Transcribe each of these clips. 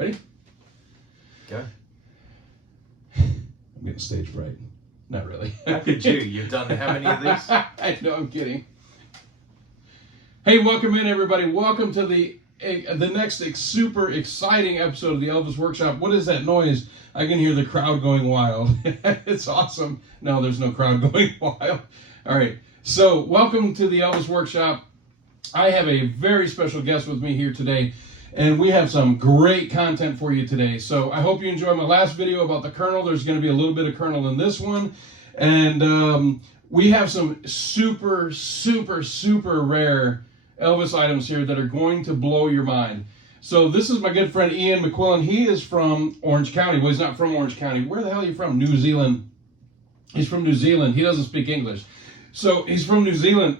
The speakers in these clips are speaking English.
Ready? Go. I'm getting stage fright. Not really. How could you? You've done how many of these? I know, I'm kidding. Hey, welcome in, everybody. Welcome to the next super exciting episode of the Elvis Workshop. What is that noise? I can hear the crowd going wild. It's awesome. No, there's no crowd going wild. All right. So, welcome to the Elvis Workshop. I have a very special guest with me here today, and we have some great content for you today. So, I hope you enjoyed my last video about the Colonel. There's going to be a little bit of Colonel in this one. And we have some super, super, super rare Elvis items here that are going to blow your mind. So this is my good friend Ian McQuillan. He is from Orange County. Well, he's not from Orange County. Where the hell are you from? New Zealand. He's from New Zealand. He doesn't speak English. So he's from New Zealand.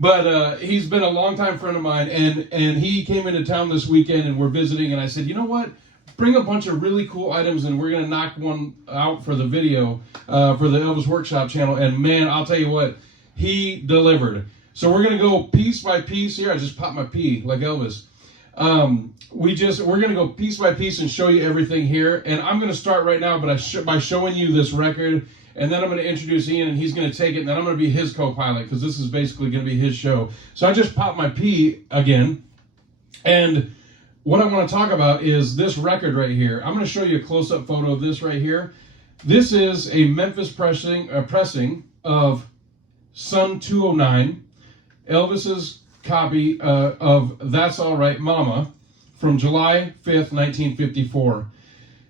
But he's been a longtime friend of mine. And he came into town this weekend and we're visiting. And I said, you know what? Bring a bunch of really cool items and we're going to knock one out for the video for the Elvis Workshop channel. And man, I'll tell you what, he delivered. So we're going to go piece by piece here. I just popped my pee like Elvis. We're going to go piece by piece and show you everything here. And I'm going to start right now by showing you this record. And then I'm going to introduce Ian and he's going to take it. And then I'm going to be his co-pilot because this is basically going to be his show. So I just popped my pee again. And what I want to talk about is this record right here. I'm going to show you a close-up photo of this right here. This is a Memphis pressing of Sun 209. Elvis's copy of That's All Right Mama from July 5th, 1954.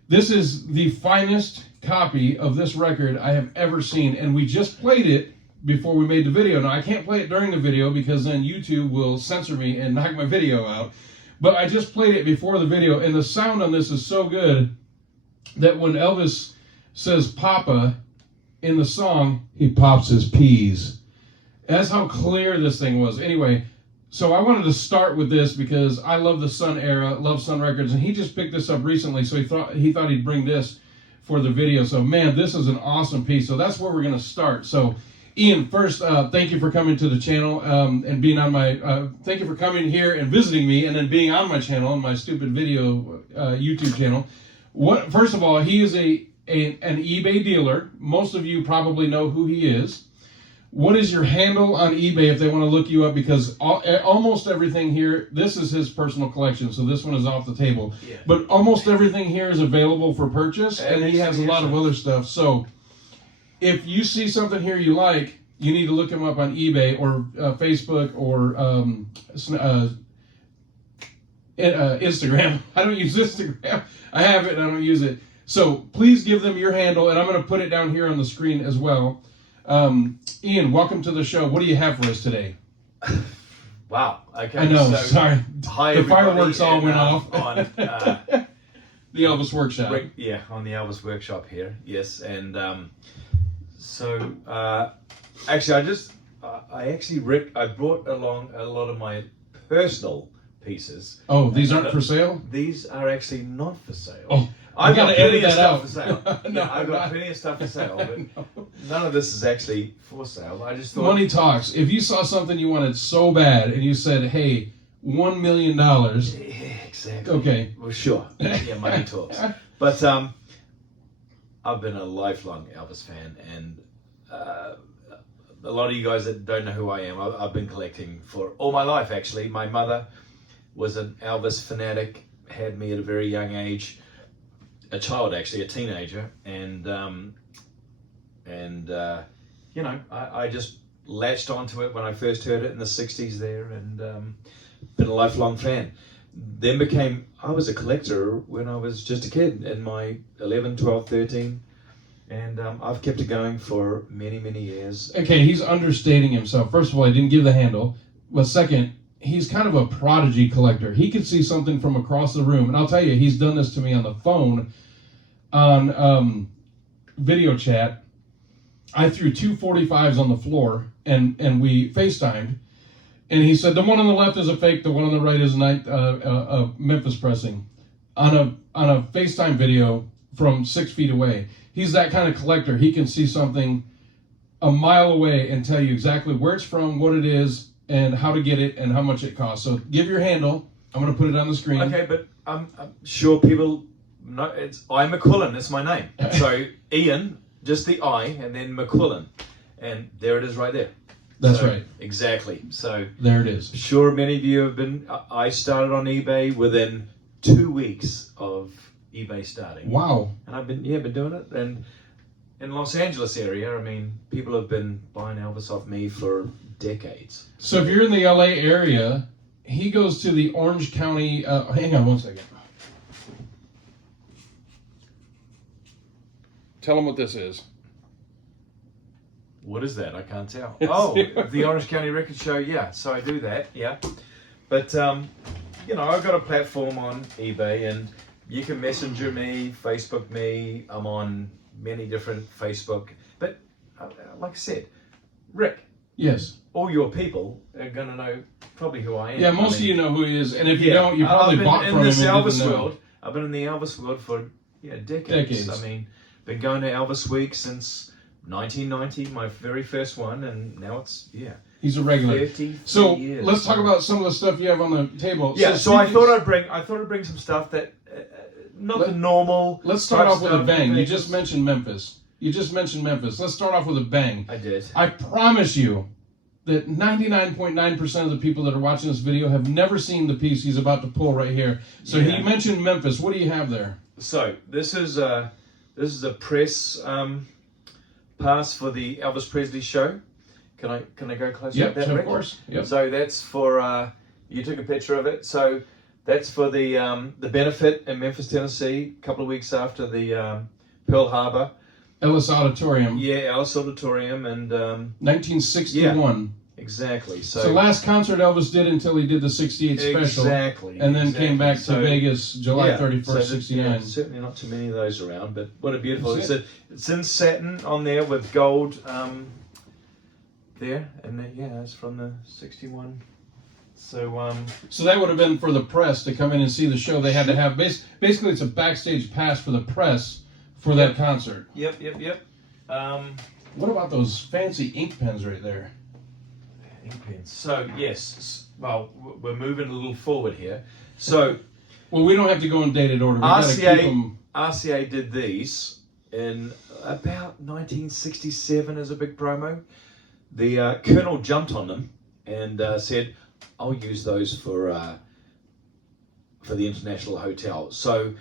This is the finest copy of this record I have ever seen, and we just played it before we made the video. Now, I can't play it during the video because then YouTube will censor me and knock my video out, but I just played it before the video, and the sound on this is so good that when Elvis says Papa in the song, he pops his peas. That's how clear this thing was. Anyway, so I wanted to start with this because I love the Sun era, love Sun Records, and he just picked this up recently, so he thought he'd bring this for the video. So, man, this is an awesome piece. So that's where we're going to start. So, Ian, first, thank you for coming to the channel and being on my. Thank you for coming here and visiting me, and then being on my channel, on my stupid video YouTube channel. First of all, he is an eBay dealer. Most of you probably know who he is. What is your handle on eBay if they want to look you up? Because almost everything here, this is his personal collection, so this one is off the table. Yeah. But almost everything here is available for purchase, and he has a lot of other stuff. So if you see something here you like, you need to look him up on eBay or Facebook or Instagram. I don't use Instagram. I have it and I don't use it. So please give them your handle, and I'm going to put it down here on the screen as well. Ian, welcome to the show. What do you have for us today? Wow. Okay. I know. So, sorry. Hi, the fireworks all went off. On the Elvis Workshop. On the Elvis Workshop here. Yes, and actually, I brought along a lot of my personal pieces. Oh, these aren't for sale? These are actually not for sale. Oh. I've got plenty of stuff out. for sale. I've got plenty of stuff for sale, but none of this is actually for sale. I just thought money talks. If you saw something you wanted so bad and you said, "Hey, $1 million," yeah, exactly. Okay. Well, sure. Yeah, money talks. But I've been a lifelong Elvis fan, and a lot of you guys that don't know who I am, I've been collecting for all my life. Actually, my mother was an Elvis fanatic, had me at a very young age. A child, actually, a teenager, and I just latched onto it when I first heard it in the 60s there, and been a lifelong fan. Then I was a collector when I was just a kid, in my 11, 12, 13, and I've kept it going for many, many years. Okay, he's understating himself. First of all, he didn't give the handle, but second, he's kind of a prodigy collector. He could see something from across the room. And I'll tell you, he's done this to me on the phone on video chat. I threw two 45s on the floor and we FaceTimed. And he said, the one on the left is a fake, the one on the right is a Memphis pressing. On a FaceTime video from 6 feet away. He's that kind of collector. He can see something a mile away and tell you exactly where it's from, what it is, and how to get it, and how much it costs. So give your handle. I'm going to put it on the screen. Okay, but I'm sure people know it's I McQuillan. That's my name. So Ian, just the I, and then McQuillan, and there it is right there. That's right. Exactly. So there it is. Sure, many of you have been. I started on eBay within 2 weeks of eBay starting. Wow. And I've been doing it. And in Los Angeles area, I mean, people have been buying Elvis off me for decades. So if you're in the LA area, he goes to the Orange County. Hang on one second. Tell them what this is. What is that? I can't tell. Oh, the Orange County Record Show. Yeah, so I do that. Yeah, but you know, I've got a platform on eBay, and you can messenger me, Facebook me. I'm on many different Facebook. But like I said, Rick. Yes. All your people are gonna know probably who I am. Yeah, most of you know who he is, and if you don't, you probably bought from him. In this and Elvis didn't know. world, I've been in the Elvis world for decades. I mean, been going to Elvis Week since 1990, my very first one, and now it's He's a regular. 30 so years. let's talk about some of the stuff you have on the table. Yeah, so I thought I'd bring some stuff that the normal. Let's start off with a stuff. bang. You just mentioned Memphis. Let's start off with a bang. I did. I promise you that 99.9% of the people that are watching this video have never seen the piece he's about to pull right here. So he mentioned Memphis. What do you have there? So this is a press pass for the Elvis Presley show. Can I go closer? Yep, that, of course. Yep. So that's for you took a picture of it. So that's for the benefit in Memphis, Tennessee, a couple of weeks after the Pearl Harbor. Ellis Auditorium. Yeah, Ellis Auditorium, and 1961. Exactly. So last concert Elvis did until he did the 68 special. Exactly. And then came back to Vegas July 31st, 69. Certainly not too many of those around, but what a beautiful... It's in satin on there with gold there, and then, it's from the 61. So that would have been for the press to come in and see the show. They had to have... Basically, it's a backstage pass for the press for that concert. Yep. What about those fancy ink pens right there? Ink pens. So, yes. Well, we're moving a little forward here. So... Well, we don't have to go in dated order. RCA did these in about 1967 as a big promo. The Colonel jumped on them and said, I'll use those for the International Hotel. So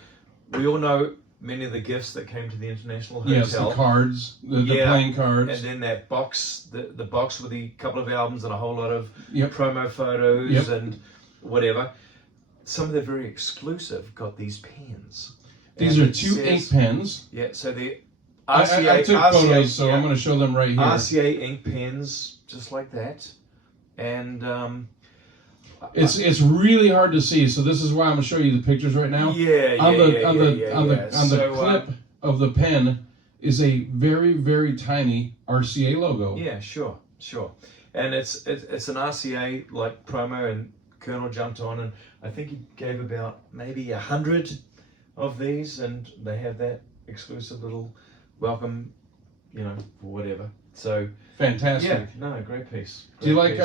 we all know many of the gifts that came to the International Hotel. Yes, the cards, the playing cards. And then that box, the box with a couple of albums and a whole lot of promo photos and whatever. Some of the very exclusive got these pens. These are two ink pens. Yeah, so the RCA... I took photos, so I'm going to show them right here. RCA ink pens, just like that. And... It's really hard to see, so this is why I'm going to show you the pictures right now. On the clip of the pen is a very, very tiny RCA logo. Yeah, sure. And it's an RCA like promo, and Colonel jumped on, and I think he gave about maybe 100 of these, and they have that exclusive little welcome, or whatever. So fantastic. Yeah, no, great piece. Do you like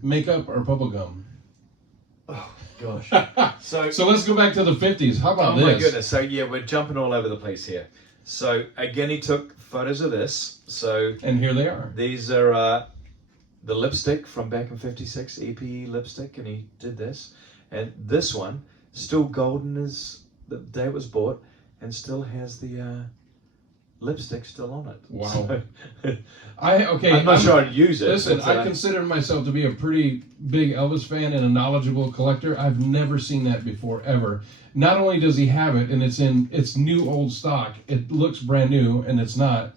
makeup or bubble gum? Oh gosh. So let's go back to the 50s. How about this? Oh my goodness. So we're jumping all over the place here. So again, he took photos of this. And here they are. These are the lipstick from back in '56, EP lipstick, and he did this. And this one, still golden as the day it was bought, and still has the lipstick still on it. Wow. So, I'm not sure I'd use it. Listen, I consider myself to be a pretty big Elvis fan and a knowledgeable collector. I've never seen that before, ever. Not only does he have it, and it's new old stock, it looks brand new, and it's not.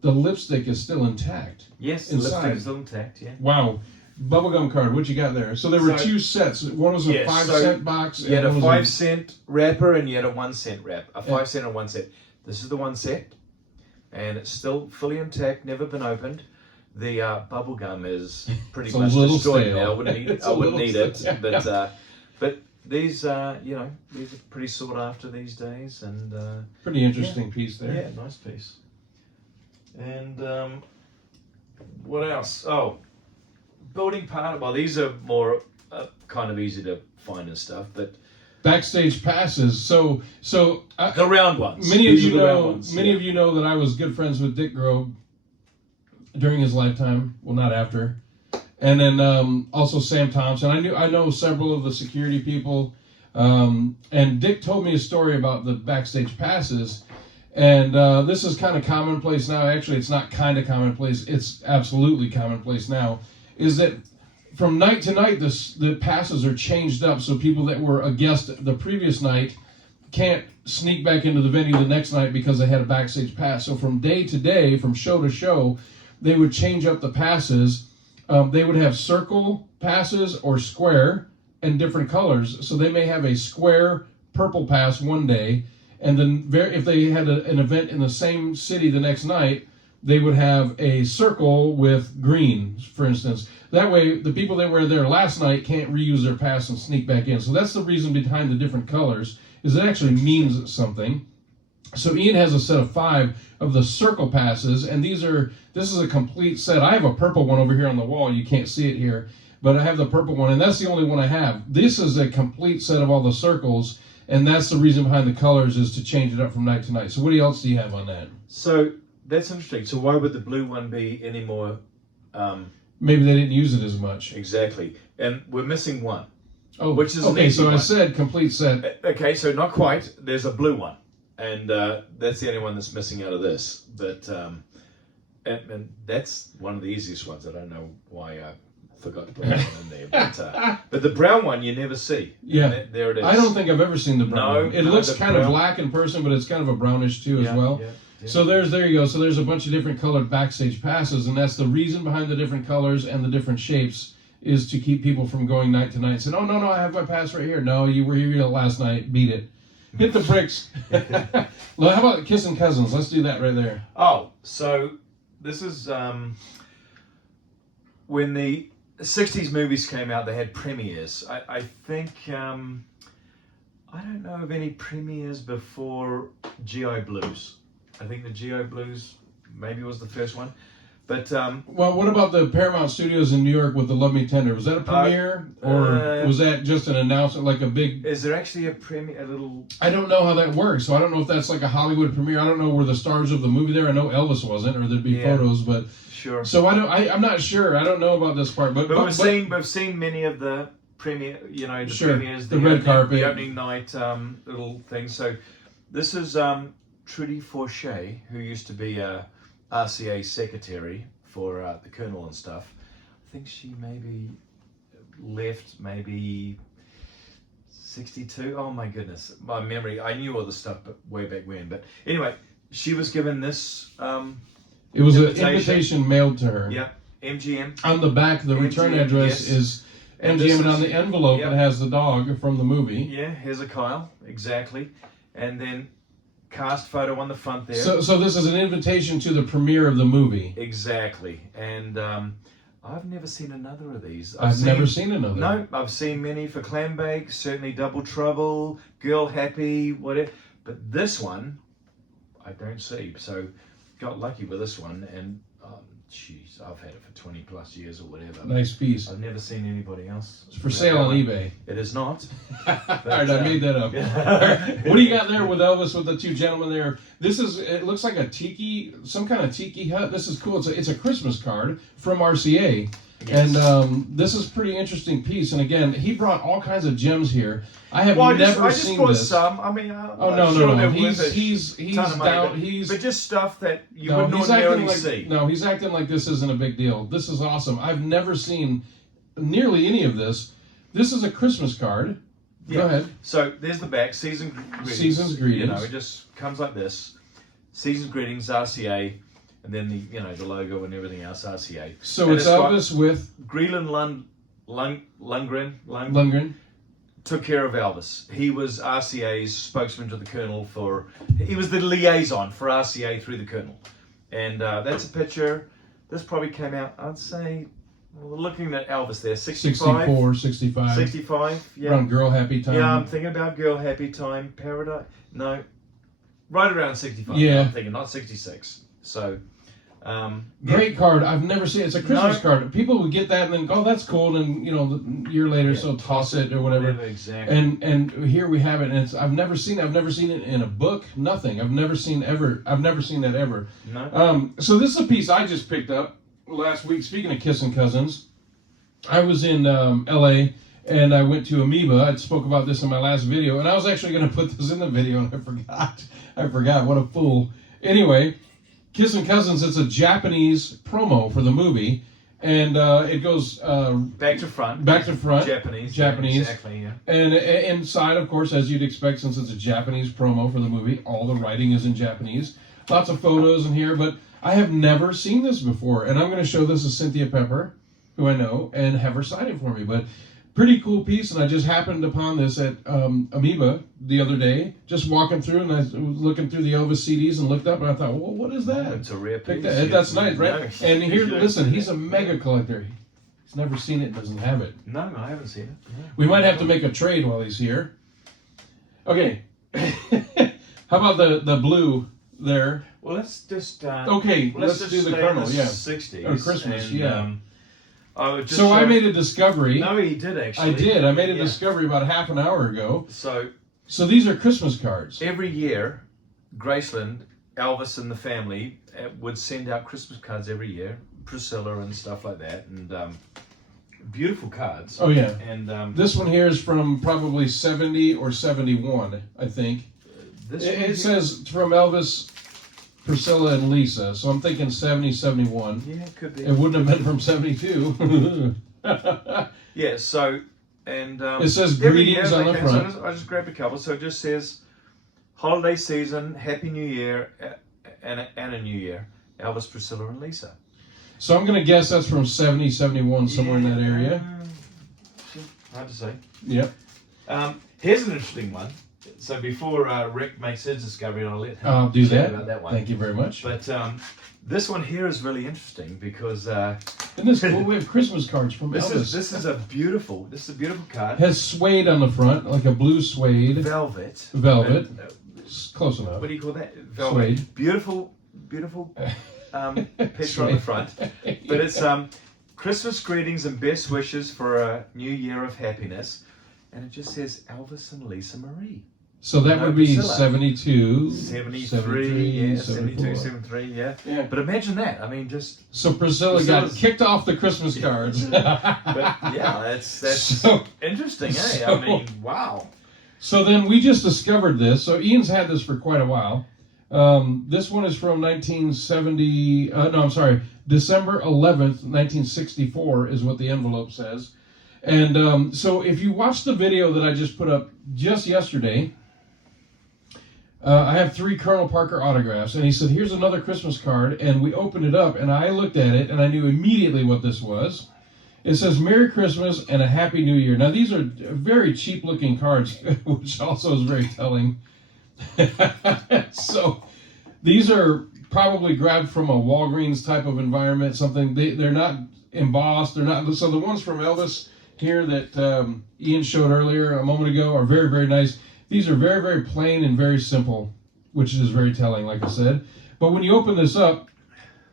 The lipstick is still intact. Yes, the lipstick is still intact, yeah. Wow. Bubblegum card, what you got there? So there were two sets. One was a 5-cent box. You had a 5-cent wrapper, and you had a 1-cent wrap. A 5-cent and 1 cent. This is the 1 set, and it's still fully intact, never been opened. The bubble gum is pretty much destroyed now. I wouldn't need it, but these these are pretty sought after these days, and pretty interesting piece there. Yeah, nice piece. And what else? Oh, building part. Well, these are more kind of easy to find and stuff, but backstage passes. So The round ones. many of These you are the round know, ones, many of you know that I was good friends with Dick Grove during his lifetime. Well, not after. And then also Sam Thompson. I know several of the security people. And Dick told me a story about the backstage passes. And this is kind of commonplace now. Actually, it's not kind of commonplace. It's absolutely commonplace now. Is that from night to night, the passes are changed up, so people that were a guest the previous night can't sneak back into the venue the next night because they had a backstage pass. So from day to day, from show to show, they would change up the passes. They would have circle passes or square and different colors. So they may have a square purple pass one day, and then if they had an event in the same city the next night, they would have a circle with green, for instance. That way, the people that were there last night can't reuse their pass and sneak back in. So that's the reason behind the different colors, is it actually means something. So Ian has a set of 5 of the circle passes, and this is a complete set. I have a purple one over here on the wall. You can't see it here, but I have the purple one, and that's the only one I have. This is a complete set of all the circles, and that's the reason behind the colors, is to change it up from night to night. So what else do you have on that? So that's interesting. So why would the blue one be any more? Maybe they didn't use it as much. Exactly. And we're missing one. Oh, which is an okay. easy So I one. said complete set. Okay, so not quite. There's a blue one, and that's the only one that's missing out of this. But and that's one of the easiest ones. I don't know why I forgot to put that one in there. But the brown one you never see. Yeah, there it is. I don't think I've ever seen the brown one. It looks the kind of brown- black in person, but it's kind of a brownish too as well. Yeah. So there you go. So there's a bunch of different colored backstage passes, and that's the reason behind the different colors and the different shapes, is to keep people from going night to night and saying, "Oh no, I have my pass right here." No, you were here last night. Beat it. Hit the bricks. Well, how about Kissing Cousins? Let's do that right there. Oh, so this is when the 60s movies came out, they had premieres. I think, I don't know of any premieres before GI Blues. I think the GI Blues maybe was the first one. But well, what about the Paramount Studios in New York with the Love Me Tender? Was that a premiere, or was that just an announcement, like a big? Is there actually a premiere? A little? I don't know how that works, so I don't know if that's like a Hollywood premiere. I don't know where the stars of the movie there. I know Elvis wasn't, or there'd be photos, but sure. So I'm not sure. I don't know about this part, but we've seen many of the premiere. You know, the premieres, the red carpet, the opening night, little things. So this is Trudy Forche, who used to be a RCA secretary for the Colonel and stuff. I think she maybe left maybe 62. Oh my goodness, my memory. I knew all the stuff, but way back when. But anyway, she was given this. It was an invitation mailed to her. Yeah, MGM. On the back, the return address is MGM, and on the envelope it has the dog from the movie. Yeah, here's a Kyle, exactly, and then cast photo on the front there. So this is an invitation to the premiere of the movie. Exactly, and I've never seen another of these. I've never seen another. No, I've seen many for Clambake, certainly Double Trouble, Girl Happy, whatever. But this one, I don't see. So got lucky with this one, and jeez, I've had it for 20 plus years or whatever. Nice piece. I've never seen anybody else. It's for sale on eBay. It is not. All right, I made that up. What do you got there with Elvis, with the two gentlemen there? It looks like a tiki, some kind of tiki hut. This is cool. It's a Christmas card from RCA. Yes. And this is a pretty interesting piece. And again, he brought all kinds of gems here. I have never seen this. Some. I mean, no. He's down. But just stuff that you wouldn't ordinarily see. No, he's acting like this isn't a big deal. This is awesome. I've never seen nearly any of this. This is a Christmas card. Yeah. Go ahead. So there's the back. Season's greetings. You know, it just comes like this. Season's greetings, RCA. And then the logo and everything else, RCA. So it's Elvis with Greeland Lundgren took care of Elvis. He was RCA's spokesman to the Colonel he was the liaison for RCA through the Colonel. And that's a picture. This probably came out, I'd say, looking at Elvis there, 65. 64, 65. 65, yeah. Around Girl Happy Time. Yeah, I'm thinking about Girl Happy Time, Paradise. No, right around 65. Yeah. I'm thinking, not 66. So, Great card. I've never seen it. It's a Christmas card. People would get that and then, oh, that's cool. And, a year later, so toss it or whatever. Exactly. And here we have it. And I've never seen it in a book. Nothing. I've never seen that ever. No. So this is a piece I just picked up last week. Speaking of kissing cousins, I was in LA and I went to Amoeba. I spoke about this in my last video. And I was actually going to put this in the video and I forgot. What a fool. Anyway, Kissing Cousins, it's a Japanese promo for the movie, and it goes back to front. Japanese. Exactly, yeah. And inside, of course, as you'd expect, since it's a Japanese promo for the movie, all the writing is in Japanese. Lots of photos in here, but I have never seen this before, and I'm going to show this to Cynthia Pepper, who I know, and have her sign it for me. But pretty cool piece, and I just happened upon this at Amoeba the other day, just walking through, and I was looking through the Elvis CDs and looked up, and I thought, well, what is that? It's a rare piece. That's nice, right? And here, listen, he's a mega collector. He's never seen it, doesn't have it. No, I haven't seen it. No. We might have to make a trade while he's here. Okay. How about the blue there? Well, let's just... okay, let's do the Colonel, yeah. 60s. Or Christmas, yeah. So I made a discovery. No, he did actually. I did. I made a discovery about half an hour ago. So these are Christmas cards. Every year, Graceland, Elvis and the family would send out Christmas cards every year. Priscilla and stuff like that. And beautiful cards. Oh, yeah. And this one here is from probably 70 or 71, I think. It says from Elvis, Priscilla, and Lisa. So I'm thinking 70, 71. Yeah, it could be. It wouldn't have been from 72. Yeah, so... And it says greetings on the front. So I just grabbed a couple. So it just says, holiday season, Happy New Year, and a New Year. Elvis, Priscilla, and Lisa. So I'm going to guess that's from 70, 71, somewhere in that area. Hard to say. Yep. Here's an interesting one. So before Rick makes his discovery, I'll let him I'll do that. about that one. Thank you very much. But this one here is really interesting because isn't this cool? We have Christmas cards from Elvis. This is a beautiful card. Has suede on the front, like a blue suede. Velvet. Close enough. What do you call that? Velvet. Suede. Beautiful picture on the front. But it's Christmas greetings and best wishes for a new year of happiness. And it just says Elvis and Lisa Marie. So that would be Priscilla. 72, 73, yeah, 72, 74. 73, yeah. Yeah. But imagine that. I mean, just... So Priscilla got kicked off the Christmas cards. But yeah, that's so interesting, eh? I mean, wow. So then we just discovered this. So Ian's had this for quite a while. This one is from 1970, December 11th, 1964 is what the envelope says. And so if you watch the video that I just put up just yesterday, I have 3 Colonel Parker autographs, and he said, here's another Christmas card, and we opened it up, and I looked at it, and I knew immediately what this was. It says, Merry Christmas and a Happy New Year. Now, these are very cheap-looking cards, which also is very telling. So, these are probably grabbed from a Walgreens type of environment, something. They're not embossed. They're not. So the ones from Elvis here that Ian showed earlier a moment ago are very, very nice. These are very, very plain and very simple, which is very telling, like I said. But when you open this up,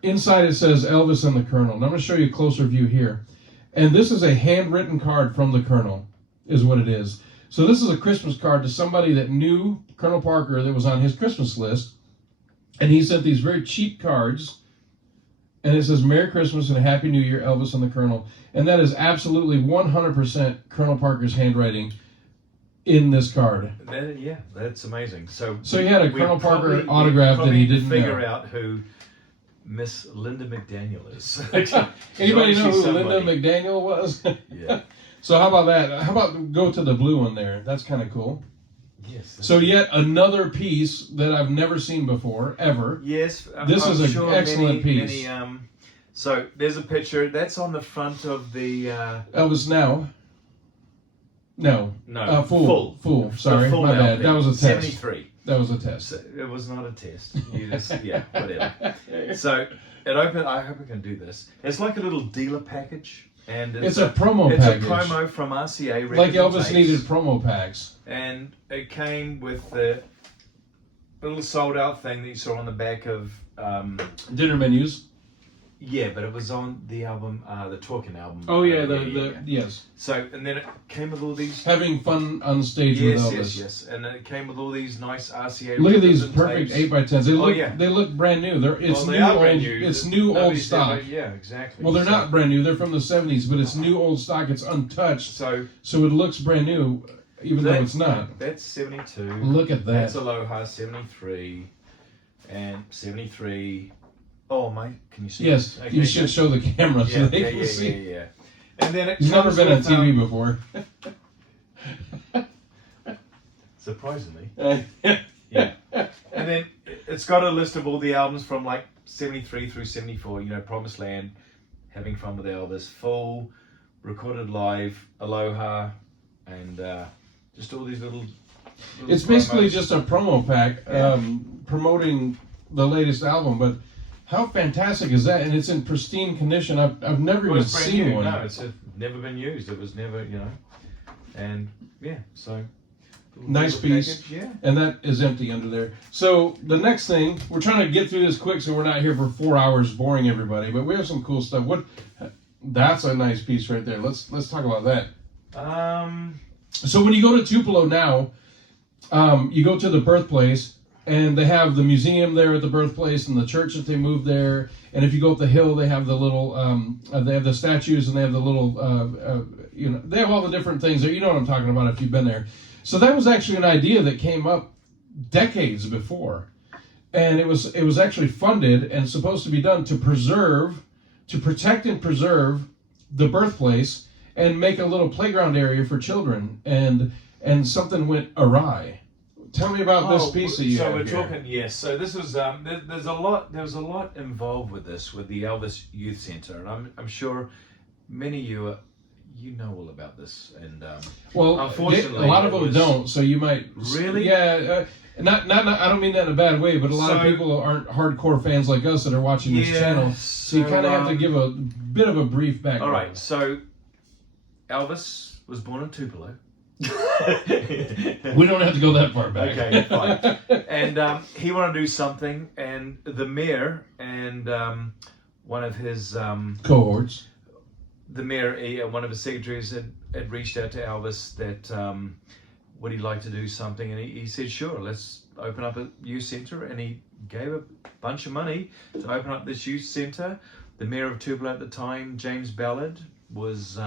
inside it says Elvis and the Colonel. And I'm going to show you a closer view here. And this is a handwritten card from the Colonel, is what it is. So this is a Christmas card to somebody that knew Colonel Parker that was on his Christmas list. And he sent these very cheap cards. And it says, Merry Christmas and a Happy New Year, Elvis and the Colonel. And that is absolutely 100% Colonel Parker's handwriting in this card. Yeah, that's amazing. So he had a Colonel Parker autograph that he didn't figure out who Miss Linda McDaniel is. Anybody know who Linda McDaniel was? Yeah. So how about that? How about go to the blue one there? That's kind of cool. Yes. So yet another piece that I've never seen before, ever. Yes. This is an excellent piece. So there's a picture. That's on the front of the... Elvis Now. No. Full. Sorry, full my bad. LP. That was a test. 73. That was a test. So it was not a test. You just, yeah, whatever. So it opened. I hope we can do this. It's like a little dealer package. And it's a promo package. It's a promo from RCA. Like Elvis needed promo packs. And it came with the little sold out thing that you saw on the back of... dinner menus. Yeah, but it was on the album, the Talking album. Oh yeah, yes. So, and then it came with all these... Having fun on stage yes, with Elvis. Yes. And then it came with all these nice RCA. Look at these and perfect tapes. 8x10s. They look brand new. It's they new are old. brand new. It's new old stock. Yeah, exactly. Well, they're not brand new. They're from the 70s, but it's new old stock. It's untouched. So it looks brand new, even though it's not. That's 72. Look at that. That's Aloha 73 and 73. Oh, mate, can you see? Yes, okay, you should show the camera so they can see. Yeah. And then He's never been on TV before. Surprisingly. Yeah. And then it's got a list of all the albums from like 73 through 74, Promised Land, Having Fun with Elvis, Full, Recorded Live, Aloha, and just all these little it's promos. basically just a promo pack promoting the latest album, but how fantastic is that? And it's in pristine condition. I've never even seen one. No, it's never been used. It was never, and yeah, so nice piece. package, yeah. And that is empty under there. So the next thing, we're trying to get through this quick so we're not here for 4 hours boring everybody, but we have some cool stuff. That's a nice piece right there. Let's talk about that. So when you go to Tupelo now, you go to the birthplace, and they have the museum there at the birthplace and the church that they moved there. And if you go up the hill, they have the little, they have the statues and they have the little, they have all the different things there. You know what I'm talking about if you've been there. So that was actually an idea that came up decades before. And it was actually funded and supposed to be done to protect and preserve the birthplace and make a little playground area for children. And something went awry. Tell me about this piece that you have. So we're here. talking, yes. So this was there was a lot involved with this, with the Elvis Youth Center, and I'm sure many of you know all about this. And well, unfortunately, a lot of them don't. So you might really, yeah. Not. I don't mean that in a bad way, but a lot of people aren't hardcore fans like us that are watching this channel. So you kind of have to give a bit of a brief background. All right. So Elvis was born in Tupelo. We don't have to go that far back. Okay, fine. And he wanted to do something, and the mayor and one of his cohorts, the mayor, one of his secretaries had reached out to Elvis that would he like to do something, and he said, sure, let's open up a youth center, and he gave a bunch of money to open up this youth center. The mayor of Tupelo at the time, James Ballard, was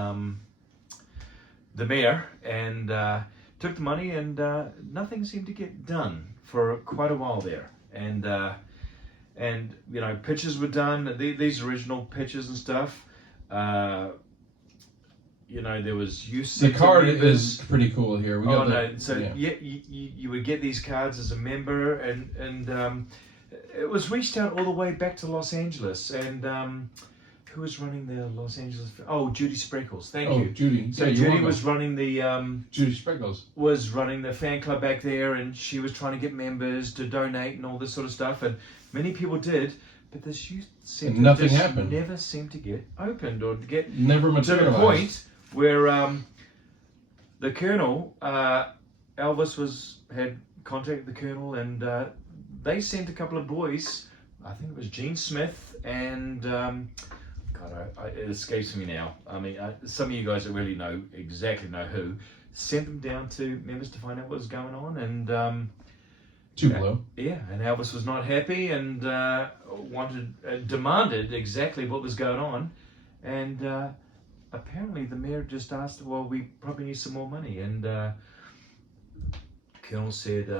the mayor, and took the money, and nothing seemed to get done for quite a while there. And pictures were done, these original pictures and stuff. There was youth the center card members. is pretty cool here. You would get these cards as a member, and it was reached out all the way back to Los Angeles, and who was running the Los Angeles? Oh, Judy Spreckles. Thank you. Judy. So Judy was running the Judy Spreckles was running the fan club back there, and she was trying to get members to donate and all this sort of stuff, and many people did. But this youth center nothing happened. Never seemed to get opened or to get never materialized. To the point where the colonel, Elvis had contacted the colonel, and they sent a couple of boys. I think it was Gene Smith and it escapes me now. I mean, some of you guys that really know who sent them down to Memphis to find out what was going on, and Tupelo. Yeah, and Elvis was not happy and demanded exactly what was going on, and apparently the mayor just asked, well, we probably need some more money, and Colonel said,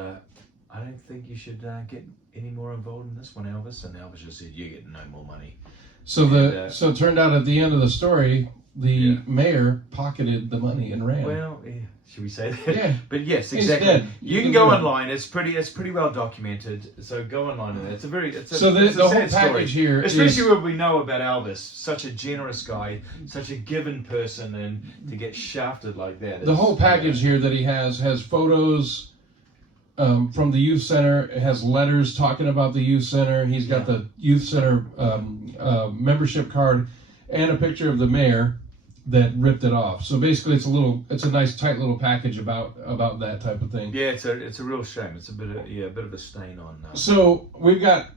I don't think you should get any more involved in this one, Elvis, and Elvis just said, you get no more money. So so it turned out at the end of the story, the mayor pocketed the money and ran. Well, should we say that? Yeah. But yes, He's exactly. dead. You can go online. It's pretty well documented. So go online and it's the whole sad package story. here, especially what we know about Elvis, such a generous guy, such a given person, and to get shafted like that. The whole package here that he has photos from the youth center. It has letters talking about the youth center. He's got the youth center membership card and a picture of the mayor that ripped it off. So basically, it's a nice tight little package about that type of thing. Yeah, it's a real shame. It's a bit of a stain on. So we've got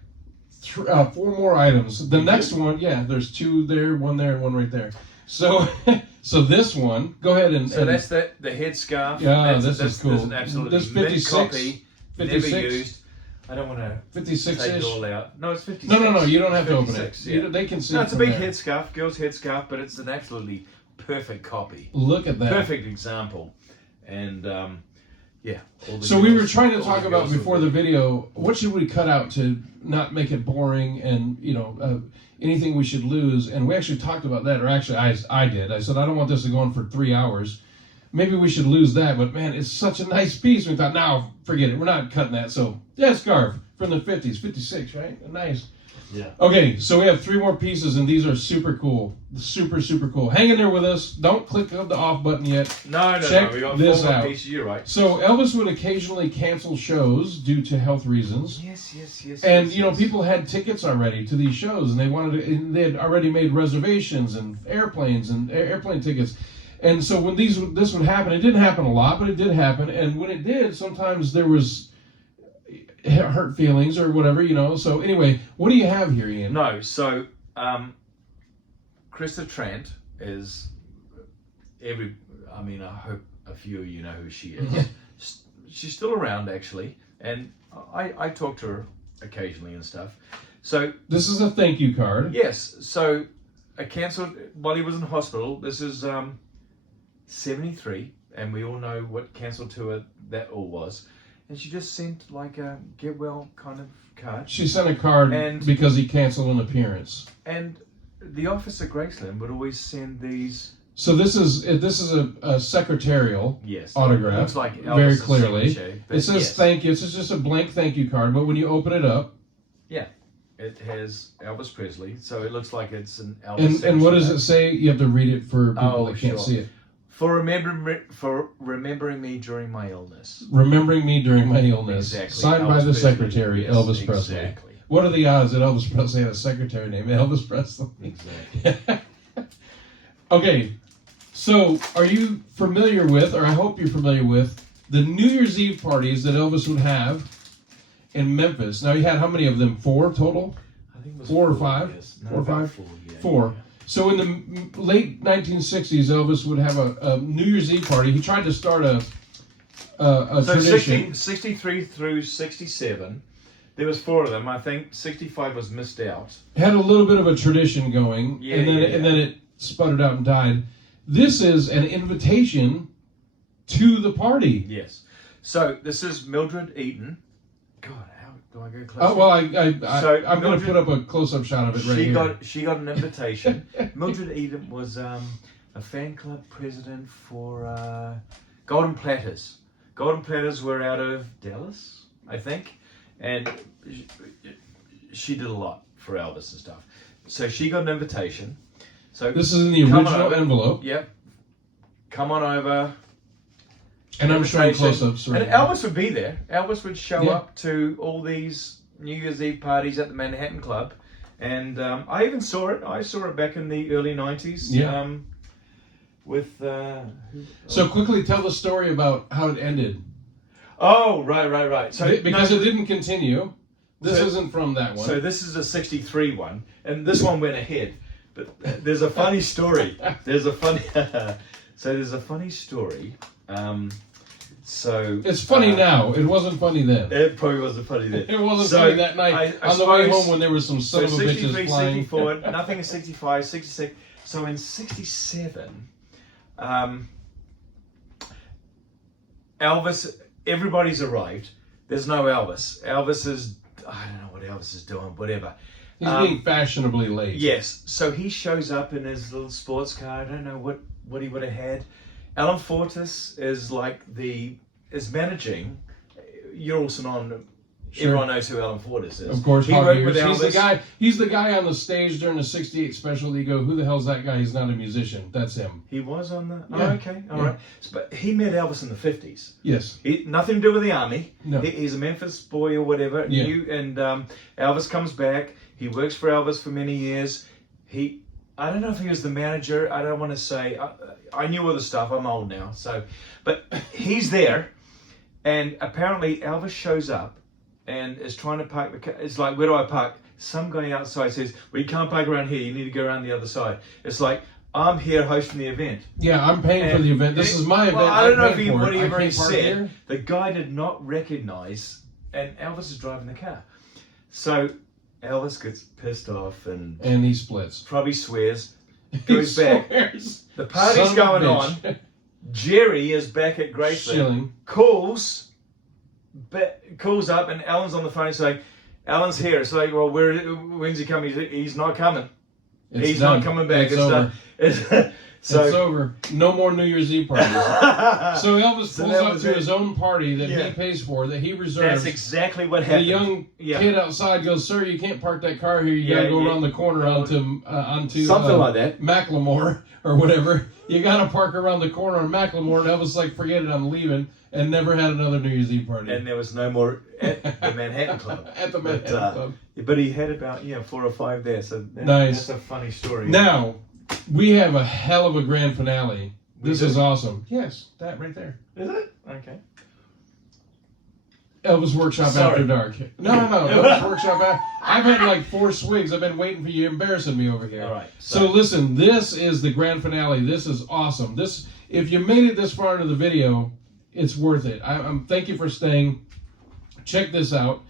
4 more items. The next one, yeah, there's 2 there, 1 there, and 1 right there. So, so this one, go ahead and. So that's the headscarf. Yeah, this is cool. This is an absolutely This mint 56, copy, 56? never used. I don't want to 56 take it ish. all out. No, it's 56. No, you don't have to open it. 56, yeah. They can see. No, it it's a from big there. headscarf, girl's headscarf, but it's an absolutely perfect copy. Look at that. Perfect example. And yeah. all the So we girls- were trying to all talk the about girls before were the there. video, what should we cut out to not make it boring and, anything we should lose. And we actually talked about that, or actually I did. I said, I don't want this to go on for 3 hours. Maybe we should lose that, but man, it's such a nice piece. We thought, no, forget it. We're not cutting that. So, yeah, scarf from the 50s, 56, right? Nice. Yeah. Okay, so we have 3 more pieces, and these are super cool. Super, super cool. Hang in there with us. Don't click on the off button yet. No, Check we got this 4 more out. pieces. You're right. So Elvis would occasionally cancel shows due to health reasons. Yes. And yes. people had tickets already to these shows, and they had already made reservations and airplanes and airplane tickets. And so when this would happen, it didn't happen a lot, but it did happen. And when it did, sometimes there was hurt feelings or whatever, So anyway, what do you have here, Ian? No, so Krista Trent is I hope a few of you know who she is. She's still around, actually, and I talk to her occasionally and stuff. So This is a thank you card. yes, so I cancelled while he was in hospital. This is 73, and we all know what cancelled tour that all was. And she just sent like a get well kind of card. She sent a card And- because he canceled an appearance. And the office at Graceland would always send these. So this is a secretarial Yes. autograph. Looks like very Elvis's clearly. signature, but It says yes, thank you. It's just a blank thank you card, but when you open it up, it has Elvis Presley, so it looks like it's an Elvis. and what does signature. it say? You have to read it for people Oh, that can't sure. see it. For remembering me during my illness. Remembering me during my illness. Exactly. Signed by Elvis the Presley. secretary, Yes, Elvis Presley. Exactly. What are the odds that Elvis Presley had a secretary named Elvis Presley? Exactly. Okay, so are you familiar with, or I hope you're familiar with, the New Year's Eve parties that Elvis would have in Memphis? Now, he had how many of them? 4 total? I think it was 4 or 5? Yes. No, 4 or about 5? 4, yeah. 4. So in the late 1960s, Elvis would have a New Year's Eve party. He tried to start a So tradition. 63 through 67, there was 4 of them. I think 65 was missed out. Had a little bit of a tradition going, Yeah, and then yeah, and yeah. then it sputtered out and died. This is an invitation to the party. Yes. So this is Mildred Eaton. God, how do I go close? Oh well, So, I'm going to Mildred- put up a close-up shot of it right here. She got an invitation. Mildred Eden was a fan club president for Golden Platters. Golden Platters were out of Dallas, I think, and she did a lot for Elvis and stuff. So she got an invitation. So This is in the Come on original over. envelope, yep, come on over. and I'm showing Invitation. close-ups right And now. Elvis would be there. Elvis would show Yeah. up to all these New Year's Eve parties at the Manhattan Club, and I even saw it. I saw it back in the early '90s. Yeah. With So quickly tell the story about how it ended, oh right. So because no, it didn't continue. This So- isn't from that one. So this is a '63 one, and this one went ahead. But there's a funny story. There's a funny. So there's a funny story. So It's funny now. It wasn't funny then. It probably wasn't funny then. It wasn't So, funny that night I on the way suppose- home when there was some son So of a 63, bitches flying. 64, nothing in 65, 66. So in 67, Elvis, everybody's arrived. There's no Elvis. Elvis is, I don't know what Elvis is doing, whatever. He's being fashionably late. Yes, so he shows up in his little sports car. I don't know what he would have had. Alan Fortis is is managing. You're also on. Sure. Everyone knows who Alan Fortis is. Of course, he Hog worked Ears. with He's the Elvis. guy. He's the guy on the stage during the '68 special. You go, who the hell's that guy? He's not a musician. That's him. He was on the. Oh, Yeah. okay, all Yeah. right. But he met Elvis in the 50s. Yes. Nothing to do with the army. No. He's a Memphis boy or whatever. Yeah. Elvis comes back. He works for Elvis for many years. I don't know if he was the manager. I don't want to say. I knew all the stuff. I'm old now, so. But he's there, and apparently Elvis shows up, and is trying to park the car. It's like, where do I park? Some guy outside says, well, you can't park around here. You need to go around the other side. It's like, I'm here hosting the event. Yeah, I'm paying for the event. This is my event. I don't know if what he ever said. The guy did not recognize, and Elvis is driving the car. So Elvis gets pissed off and he splits. Probably swears. Goes back. Swears. The party's going on. Jerry is back at Graceland. Calls up, and Alan's on the phone saying, Alan's here. It's like, well, when's he coming? He's not coming. He's not coming back. It's over. Done. So, it's over. No more New Year's Eve parties. So Elvis pulls up to his own party that he pays for, that he reserves. That's exactly what happened. The young kid outside goes, "Sir, you can't park that car here. You got to go around the corner onto something like that, Macklemore or whatever. You got to park around the corner on Macklemore." And Elvis like, "Forget it, I'm leaving," and never had another New Year's Eve party. And there was no more at the Manhattan Club. At the Manhattan Club. But he had about 4 or 5 there. So nice. That's a funny story. Now, we have a hell of a grand finale. This is awesome. Yes, that right there. Is it? Okay. Elvis Workshop After Dark. No. Elvis Workshop I've had like 4 swigs. I've been waiting for you, embarrassing me over here. All right. So listen, this is the grand finale. This is awesome. If you made it this far into the video, it's worth it. Thank you for staying. Check this out.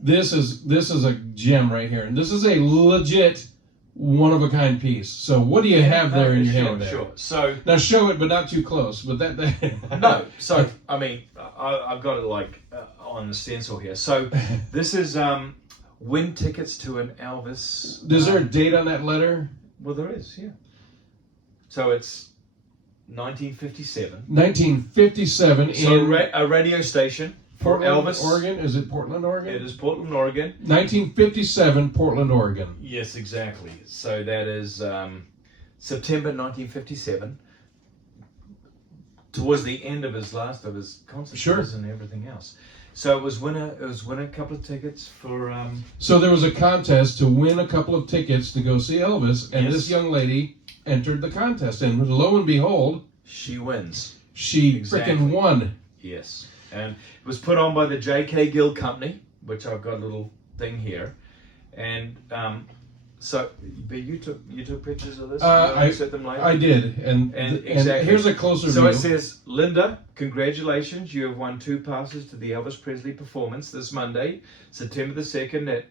This is a gem right here, and this is a legit one-of-a-kind piece. So what do you have there in your hand there? Sure. So now show it, but not too close. But that no. So I mean, I've got it like on the stencil here. So this is win tickets to an Elvis. Is there a date on that letter? Well, there is. Yeah. So it's 1957. 1957 so in a radio station. For Portland, Elvis, Oregon? Is it Portland, Oregon? It is Portland, Oregon. 1957, Portland, Oregon. Yes, exactly. So that is September 1957. Towards the end of his concerts and everything else. So it was win a couple of tickets for. So there was a contest to win a couple of tickets to go see Elvis, and this young lady entered the contest, and lo and behold, she wins. She freaking won. Yes. And it was put on by the J.K. Gill Company, which I've got a little thing here. And so, but you took pictures of this? I set them later? I did. And exactly. Here's a closer view. So it says, Linda, congratulations. You have won 2 passes to the Elvis Presley performance this Monday, September the 2nd at,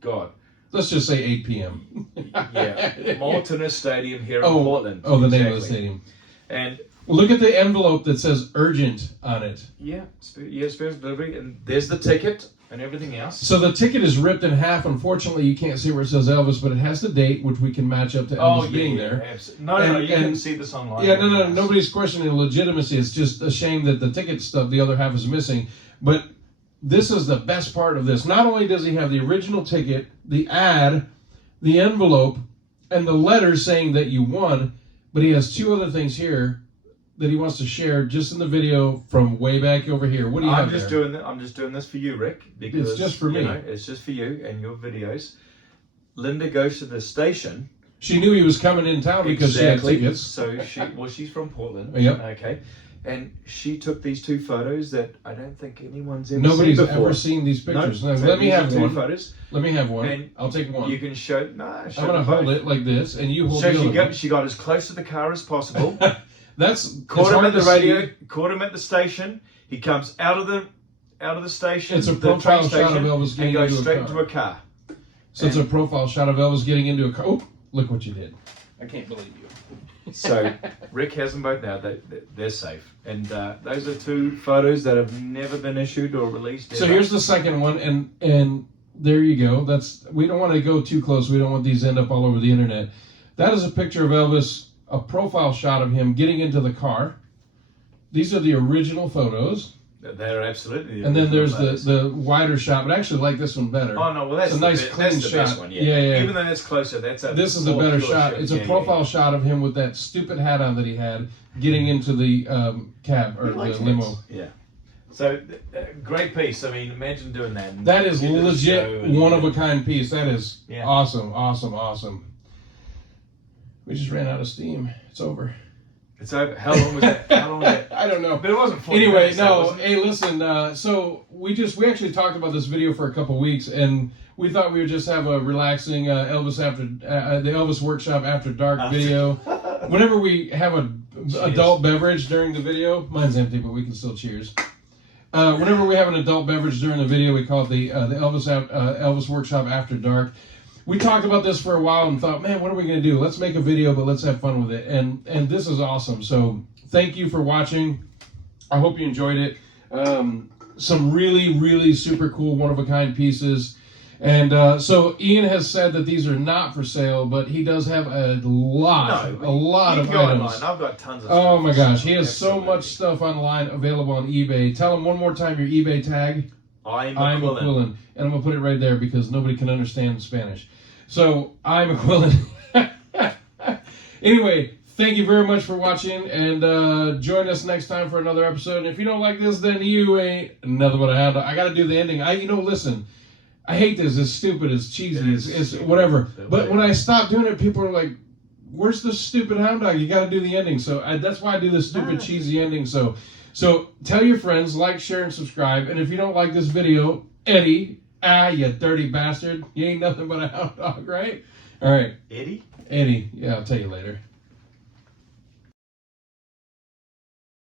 God. Let's just say 8 p.m. Yeah. Martinez Stadium here in Portland. Oh, the name of the stadium. And look at the envelope that says urgent on it. Yeah, special delivery, and there's the ticket and everything else. So the ticket is ripped in half. Unfortunately, you can't see where it says Elvis, but it has the date, which we can match up to Elvis being there. No, you can see this online. Yeah, no, nobody's questioning the legitimacy. It's just a shame that the ticket stuff, the other half is missing. But this is the best part of this. Not only does he have the original ticket, the ad, the envelope, and the letter saying that you won, but he has 2 other things here that he wants to share just in the video from way back over here. What do you have there? I'm just doing this for you, Rick, because it's just for me. It's just for you and your videos. Linda goes to the station. She knew he was coming in town because she had tickets. So she's from Portland. Yep. Okay. And she took these 2 photos that I don't think anyone's ever Nobody's seen before. ever seen these pictures. No, let me have 2 one. Photos. Let me have one. And I'll take one. You can show. No, I'm going to hold it like this, and you hold it. She got as close to the car as possible. Caught him at the radio. Caught him at the station. He comes out of the station. It's a profile shot of Elvis getting and goes straight into a car. So it's a profile shot of Elvis getting into a car. Oh, look what you did! I can't believe you. So Rick has them both now. They're safe, and those are 2 photos that have never been issued or released. So here's the second one, and there you go. We don't want to go too close. We don't want these to end up all over the internet. That is a picture of Elvis. A profile shot of him getting into the car. These are the original photos. They're absolutely. And then there's the wider shot, but I actually like this one better. Oh no, well that's a nice clean shot. Best one, yeah. Even though that's closer, this is a better shot. It's a profile shot of him with that stupid hat on that he had, getting into the cab or the limo. Yeah. So great piece. I mean, imagine doing that. That is legit one of a kind piece. That is awesome. We just ran out of steam. It's over. It's over. How long was that? How long was that? I don't know. But it wasn't 40 Anyway, minutes, though, no. was it? Hey, listen. So we actually talked about this video for a couple weeks, and we thought we would just have a relaxing Elvis the Elvis Workshop After Dark video. Whenever we have an adult beverage during the video, mine's empty, but we can still cheers. Whenever we have an adult beverage during the video, we call it the Elvis Workshop After Dark. We talked about this for a while and thought, man, what are we going to do? Let's make a video, but let's have fun with it. And this is awesome. So thank you for watching. I hope you enjoyed it. Some really, really super cool, one-of-a-kind pieces. And so Ian has said that these are not for sale, but he does have a lot of items. Online. I've got tons of Oh stuff. my gosh, he has Absolutely. so much stuff online available on eBay. Tell him one more time your eBay tag. I'm Aquilin. And I'm going to put it right there because nobody can understand Spanish. So, I'm Aquilin. Anyway, thank you very much for watching, and join us next time for another episode. And if you don't like this, then you ain't nothing but a hound dog. I got to do the ending. Listen, I hate this. It's stupid. It's cheesy. It's whatever. But when I stop doing it, people are like, where's the stupid hound dog? You got to do the ending. So that's why I do the stupid cheesy ending. So tell your friends, like, share, and subscribe. And if you don't like this video, Eddie, you dirty bastard, you ain't nothing but a hound dog, right? All right. Eddie? Eddie. Yeah, I'll tell you later.